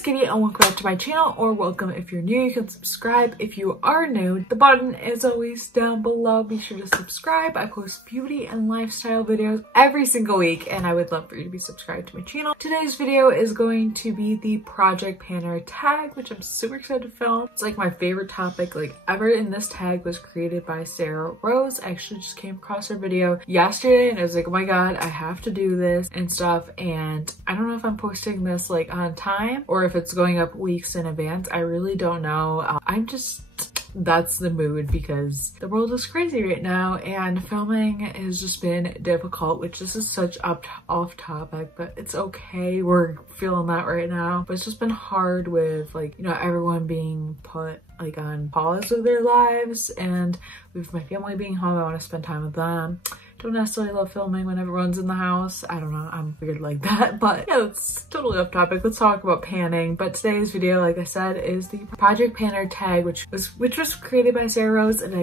it's Katie and welcome back to my channel, or welcome if you're new. You can subscribe if you are new. The button is always down below. Be sure to subscribe. I post beauty and lifestyle videos every single week and I would love for you to be subscribed to my channel. Today's video is going to be the Project Panner tag, which I'm super excited to film. It's like my favorite topic ever, and this tag was created by Sarah Rose. I actually just came across her video yesterday and I was like, oh my god, I have to do this and stuff, and I don't know if I'm posting this on time or if it's going up weeks in advance. I really don't know. That's the mood because the world is crazy right now and filming has just been difficult, which this is such off topic, but it's okay. We're feeling that right now, but it's just been hard with everyone being put on pause with their lives, and with my family being home, I want to spend time with them. Don't necessarily love filming when everyone's in the house. I don't know, I'm weird like that, but yeah, it's totally off topic. Let's talk about panning. But today's video, like I said, is the Project Panner tag, which was created by Sarah Rose, and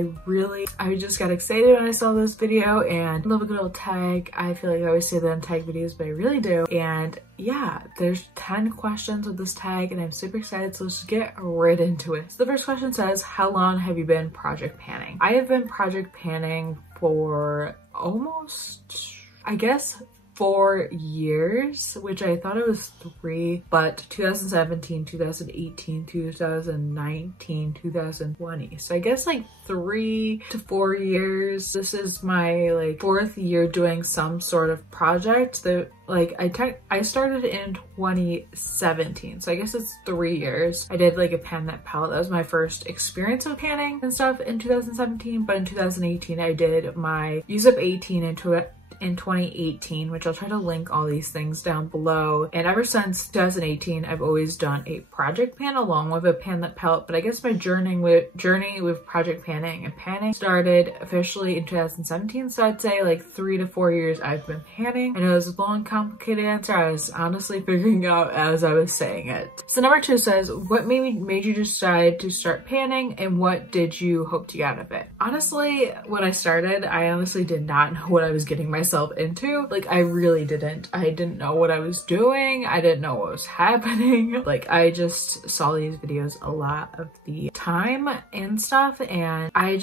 I just got excited when I saw this video, and I love a good old tag. I feel like I always say that in tag videos, but I really do. And yeah, there's 10 questions with this tag and I'm super excited, so let's get right into it. So the first question says, how long have you been project panning? I have been project panning for almost, I guess, 4 years, which I thought it was 3, but 2017, 2018, 2019, 2020. So I guess 3 to 4 years. This is my 4th year doing some sort of project that I started in 2017, so I guess it's 3 years. I did a pan that palette. That was my first experience with panning and stuff in 2017, but in 2018 I did my Use Up 18 in 2018, which I'll try to link all these things down below. And ever since 2018, I've always done a project pan along with a pan that palette, but I guess my journey with project panning and panning started officially in 2017, so I'd say 3 to 4 years I've been panning. I know this is a long, complicated answer. I was honestly figuring out as I was saying it. So number 2 says, what made you decide to start panning and what did you hope to get out of it? Honestly, when I started, I honestly did not know what I was getting myself into. I really didn't. I didn't know what I was doing. I didn't know what was happening. I just saw these videos a lot of the time and stuff, and I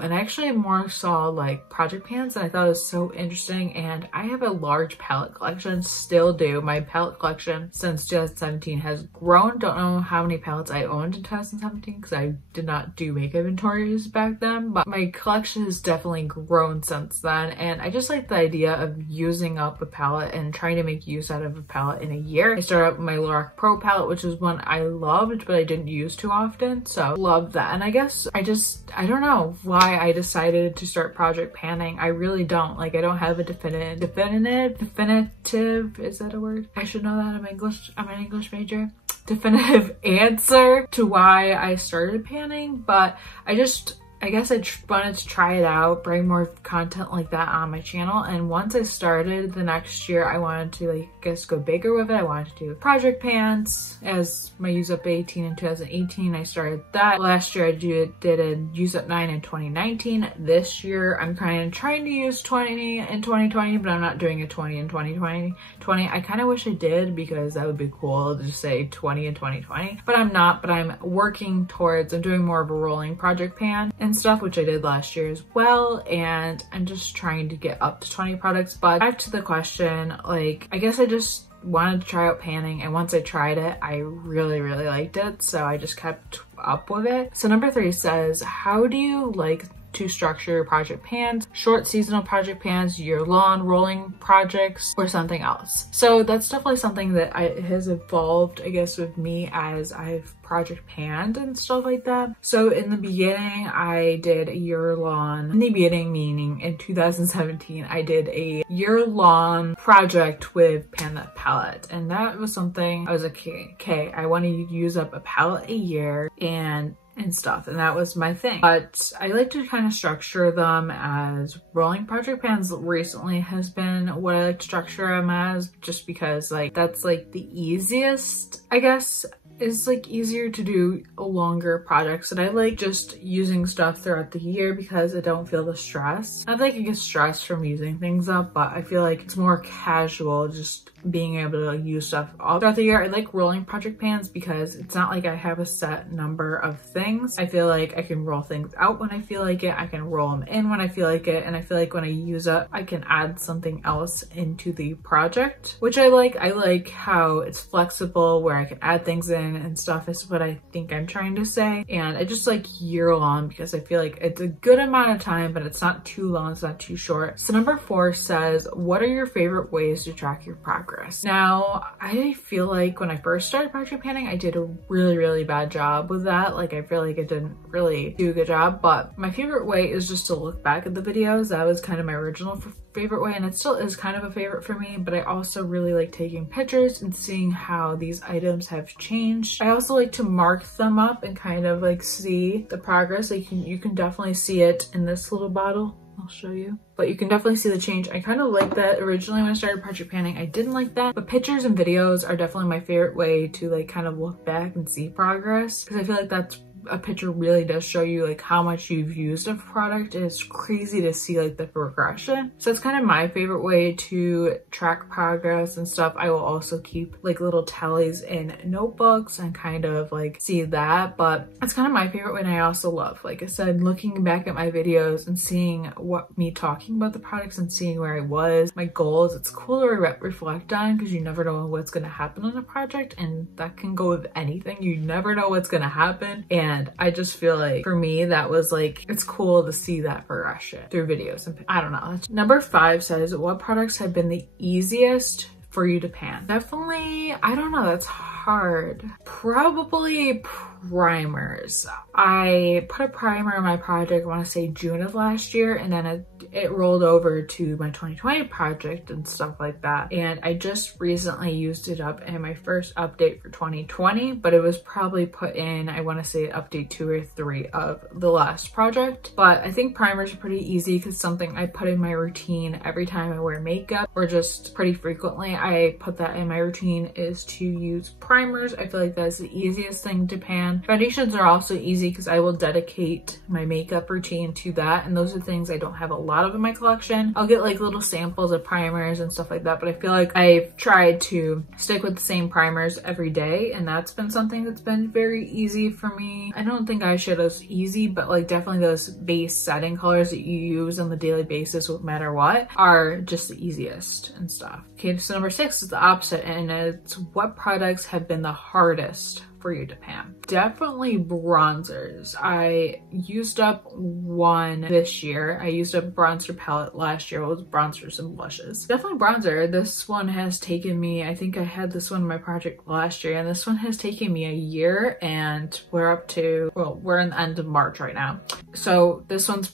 actually more saw project pans, and I thought it was so interesting. And I have a large palette collection, still do. My palette collection since 2017 has grown. Don't know how many palettes I owned in 2017 because I did not do makeup inventories back then, but my collection has definitely grown since then, and I just like the idea of using up a palette and trying to make use out of a palette in a year. I started out with my Lorac Pro palette, which is one I loved, but I didn't use too often, so love that. And I guess I don't know why I decided to start project panning. I really don't. I don't have a definitive, is that a word? I should know that. I'm an English major. Definitive answer to why I started panning, but I guess I wanted to try it out, bring more content like that on my channel. And once I started, the next year I wanted to go bigger with it. I wanted to do project pans as my Use Up 18 in 2018. I started that. Last year I did a Use Up 9 in 2019. This year I'm kind of trying to use 20 in 2020, but I'm not doing a 20 in 2020. I kind of wish I did because that would be cool to just say 20 in 2020, but I'm not. But I'm working towards, I'm doing more of a rolling project pan and stuff, which I did last year as well, and I'm just trying to get up to 20 products. But back to the question, I guess I just wanted to try out panning, and once I tried it, I really liked it, so I just kept up with it. So number 3 says, how do you like to structure your project pans? Short seasonal project pans, year-long rolling projects, or something else? So that's definitely something that has evolved, I guess, with me as I've project panned and stuff like that. So in the beginning, I did a year-long, in the beginning meaning in 2017, I did a year-long project with Pan That Palette, and that was something I was like, okay, I want to use up a palette a year and stuff, and that was my thing. But I like to kind of structure them as rolling project pans. Recently has been what I like to structure them as, just because that's the easiest, I guess. It's easier to do longer projects, and I like just using stuff throughout the year because I don't feel the stress. Not that I get stressed from using things up, but I feel like it's more casual, just being able to use stuff all throughout the year. I like rolling project pans because it's not like I have a set number of things. I feel like I can roll things out when I feel like it. I can roll them in when I feel like it. And I feel like when I use it, I can add something else into the project, which I like. I like how it's flexible where I can add things in and stuff is what I think I'm trying to say. And I just like year long because I feel like it's a good amount of time, but it's not too long, it's not too short. So number 4 says, what are your favorite ways to track your progress? Now, I feel like when I first started project planning, I did a really bad job with that. Like I feel like I didn't really do a good job, but my favorite way is just to look back at the videos. That was kind of my original favorite way, and it still is kind of a favorite for me, but I also really like taking pictures and seeing how these items have changed. I also like to mark them up and kind of like see the progress. Like you can definitely see it in this little bottle. I'll show you, but you can definitely see the change. I kind of like that. Originally when I started project planning, I didn't like that, but pictures and videos are definitely my favorite way to like kind of look back and see progress, because I feel like that's a picture really does show you like how much you've used a product. It's crazy to see like the progression. So it's kind of my favorite way to track progress and stuff. I will also keep like little tallies in notebooks and kind of like see that, but it's kind of my favorite way. And I also love, like I said, looking back at my videos and seeing what me talking about the products and seeing where I was, my goals. It's cool to reflect on, because you never know what's going to happen on a project, and that can go with anything. You never know what's going to happen. And I just feel like for me, that was like, it's cool to see that progression through videos. And I don't know. Number 5 says, what products have been the easiest for you to pan? Definitely, I don't know, that's hard. Probably primers. I put a primer in my project, I want to say June of last year, and then it rolled over to my 2020 project and stuff like that. And I just recently used it up in my first update for 2020, but it was probably put in, I want to say update 2 or 3 of the last project. But I think primers are pretty easy because something I put in my routine every time I wear makeup, or just pretty frequently I put that in my routine, is to use primers. I feel like that's the easiest thing to pan. Foundations are also easy because I will dedicate my makeup routine to that, and those are things I don't have a lot of in my collection. I'll get like little samples of primers and stuff like that, but I feel like I've tried to stick with the same primers every day, and that's been something that's been very easy for me. I don't think eyeshadow's easy, but like definitely those base setting colors that you use on the daily basis, no matter what, are just the easiest and stuff. Okay, so number 6 is the opposite, and it's what products have been the hardest for you to pan? Definitely bronzers. I used up one this year. I used up a bronzer palette last year. It was bronzers and blushes. Definitely bronzer. This one has taken me, I think I had this one in my project last year, and this one has taken me a year, and we're up to, well, we're in the end of March right now. So this video is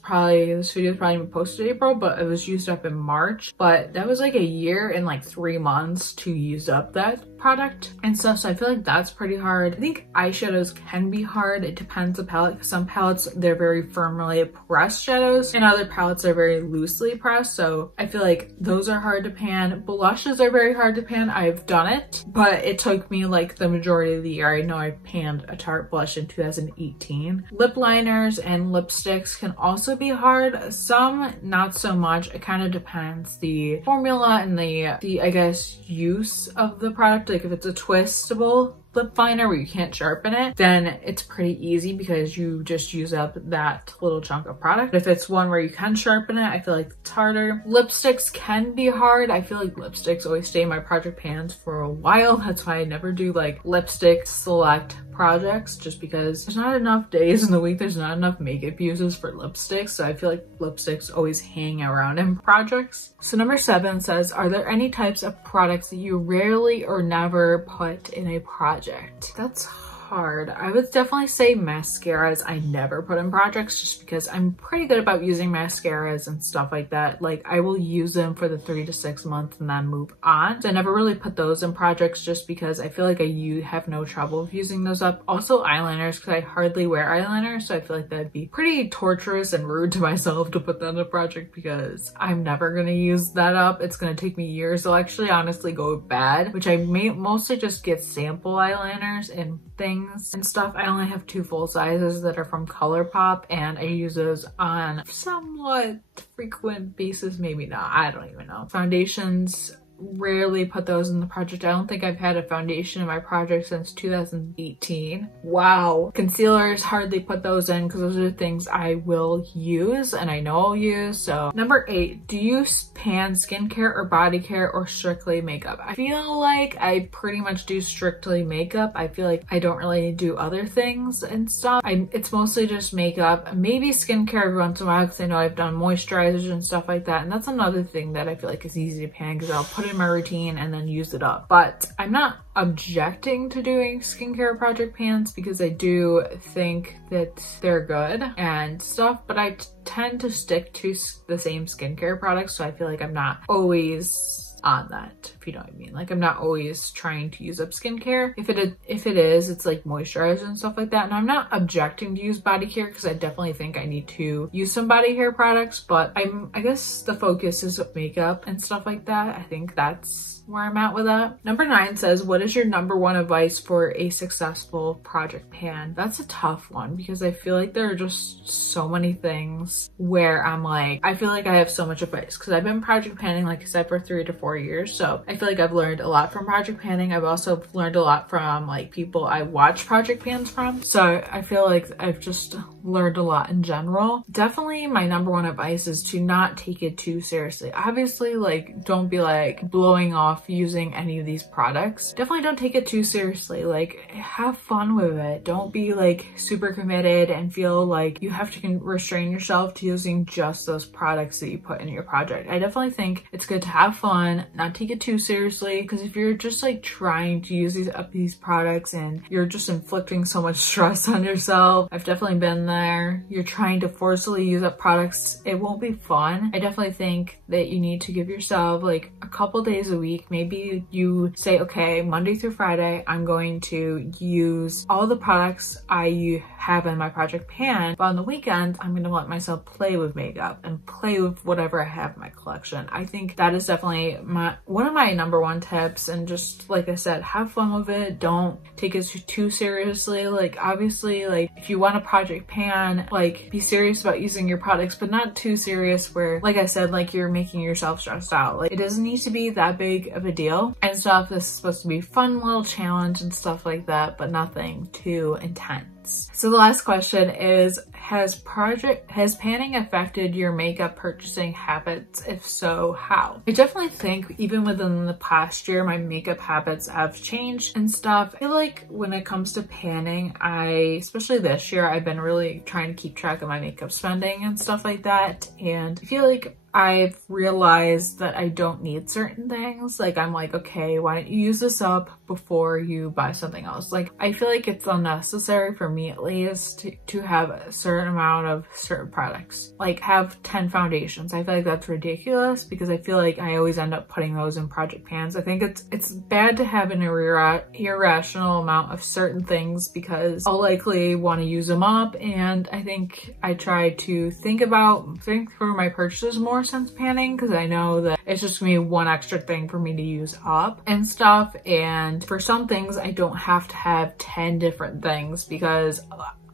probably been posted in April, but it was used up in March. But that was like a year and like 3 months to use up that product and stuff. So I feel like that's pretty hard. I think eyeshadows can be hard. It depends on palette. Some palettes, they're very firmly pressed shadows, and other palettes are very loosely pressed. So I feel like those are hard to pan. Blushes are very hard to pan. I've done it, but it took me like the majority of the year. I know I panned a Tarte blush in 2018. Lip liners and lipsticks can also be hard. Some not so much. It kind of depends the formula and the I guess use of the product. Like if it's a twistable lip liner where you can't sharpen it, then it's pretty easy because you just use up that little chunk of product. If it's one where you can sharpen it, I feel like it's harder. Lipsticks can be hard. I feel like lipsticks always stay in my project pans for a while. That's why I never do like lipstick select projects, just because there's not enough days in the week, there's not enough makeup uses for lipsticks, so I feel like lipsticks always hang around in projects. So number 7 says, are there any types of products that you rarely or never put in a project? That's hard. I would definitely say mascaras I never put in projects, just because I'm pretty good about using mascaras and stuff like that. Like I will use them for the 3 to 6 months and then move on. So I never really put those in projects just because I feel like I have no trouble using those up. Also eyeliners, because I hardly wear eyeliner, so I feel like that'd be pretty torturous and rude to myself to put that in a project because I'm never gonna use that up. It's gonna take me years. They'll actually honestly go bad, which I may mostly just get sample eyeliners and things and stuff. I only have 2 full sizes that are from ColourPop, and I use those on somewhat frequent basis, maybe not, I don't even know. Foundations rarely put those in the project. I don't think I've had a foundation in my project since 2018. Wow. Concealers, hardly put those in because those are things I will use and I know I'll use. So number 8, do you pan skincare or body care or strictly makeup? I feel like I pretty much do strictly makeup. I feel like I don't really do other things and stuff. It's mostly just makeup, maybe skincare every once in a while because I know I've done moisturizers and stuff like that. And that's another thing that I feel like is easy to pan because I'll put it in my routine and then use it up. But I'm not objecting to doing skincare project pans because I do think that they're good and stuff, but I tend to stick to the same skincare products, so I feel like I'm not always on that, if you know what I mean. Like I'm not always trying to use up skincare. If it is, it's like moisturizer and stuff like that. And I'm not objecting to use body care because I definitely think I need to use some body care products, but I guess the focus is makeup and stuff like that. I think that's where I'm at with that. Number 9 says, what is your number 1 advice for a successful project pan? That's a tough one because I feel like there are just so many things where I'm like, I feel like I have so much advice because I've been project panning, like I said, for 3 to 4 years. So I feel like I've learned a lot from project panning. I've also learned a lot from like people I watch project pans from. So I feel like I've just learned a lot in general. Definitely my number 1 advice is to not take it too seriously. Obviously, like don't be like blowing off using any of these products. Definitely don't take it too seriously. Like have fun with it. Don't be like super committed and feel like you have to restrain yourself to using just those products that you put in your project. I definitely think it's good to have fun, not take it too seriously, because if you're just like trying to use these products and you're just inflicting so much stress on yourself, I've definitely been there. You're trying to forcibly use up products, it won't be fun. I definitely think that you need to give yourself like a couple days a week. Maybe you say, okay, Monday through Friday, I'm going to use all the products I have in my project pan, but on the weekend, I'm going to let myself play with makeup and play with whatever I have in my collection. I think that is definitely one of my number 1 tips. And just like I said, have fun with it. Don't take it too seriously. Like obviously, like if you want a project pan, like be serious about using your products, but not too serious where, like I said, like you're making yourself stressed out. Like it doesn't need to be that big of a deal and stuff. This is supposed to be a fun little challenge and stuff like that, but nothing too intense. So the last question is, has panning affected your makeup purchasing habits? If so, how? I definitely think even within the past year, my makeup habits have changed and stuff. I feel like when it comes to panning, especially this year, I've been really trying to keep track of my makeup spending and stuff like that. And I feel like I've realized that I don't need certain things. Like I'm like, okay, why don't you use this up before you buy something else? Like I feel like it's unnecessary for me at least to have a certain amount of certain products. Like have 10 foundations. I feel like that's ridiculous because I feel like I always end up putting those in project pans. I think it's bad to have an irrational amount of certain things because I'll likely want to use them up. And I think I try to think through my purchases more since panning because I know that it's just gonna be one extra thing for me to use up and stuff. And for some things I don't have to have 10 different things because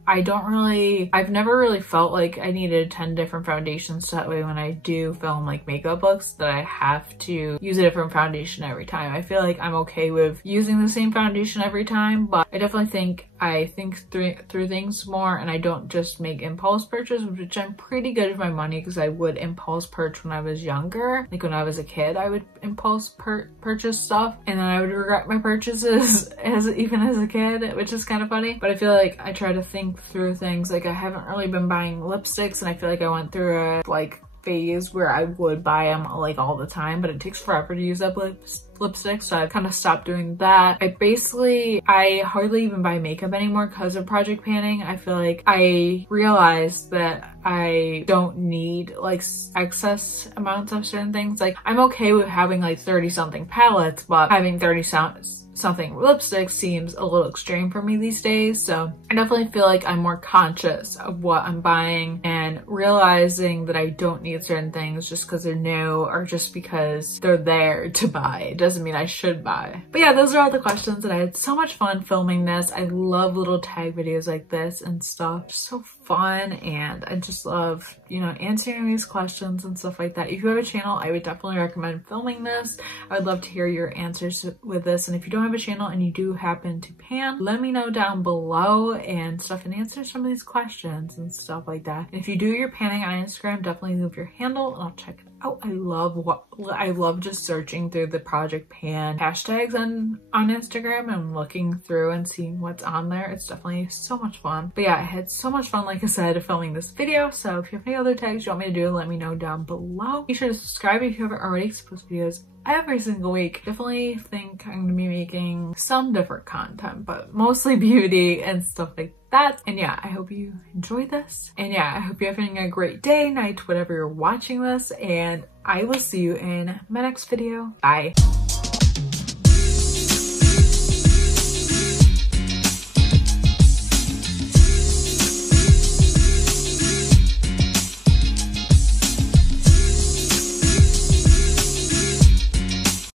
I've never really felt like I needed 10 different foundations, so that way when I do film like makeup looks that I have to use a different foundation every time. I feel like I'm okay with using the same foundation every time, but I definitely think I think through things more and I don't just make impulse purchases, which I'm pretty good with my money because I would impulse purchase when I was younger. Like when I was a kid, I would impulse purchase stuff and then I would regret my purchases even as a kid, which is kind of funny. But I feel like I try to think through things. Like I haven't really been buying lipsticks and I feel like I went through a like phase where I would buy them like all the time, but it takes forever to use up lipstick, so I've kind of stopped doing that. I hardly even buy makeup anymore because of project panning. I feel like I realized that I don't need like excess amounts of certain things. Like I'm okay with having like 30 something palettes, but having 30 something lipstick seems a little extreme for me these days. So I definitely feel like I'm more conscious of what I'm buying and and realizing that I don't need certain things just because they're new or just because they're there to buy. It doesn't mean I should buy. But yeah, those are all the questions, and I had so much fun filming this. I love little tag videos like this and stuff. It's so fun, and I just love, you know, answering these questions and stuff like that. If you have a channel, I would definitely recommend filming this. I would love to hear your answers with this, and if you don't have a channel and you do happen to pan, let me know down below and stuff, and answer some of these questions and stuff like that. And if you do your panning on Instagram, definitely leave your handle and I'll check it out. I love just searching through the Project Pan hashtags on Instagram and looking through and seeing what's on there. It's definitely so much fun. But yeah, I had so much fun, like I said, filming this video. So if you have any other tags you want me to do, let me know down below. Be sure to subscribe if you haven't already, because I post videos every single week. Definitely think I'm gonna be making some different content, but mostly beauty and stuff like that. And yeah, I hope you enjoyed this. And yeah, I hope you're having a great day, night, whatever you're watching this. And I will see you in my next video. Bye.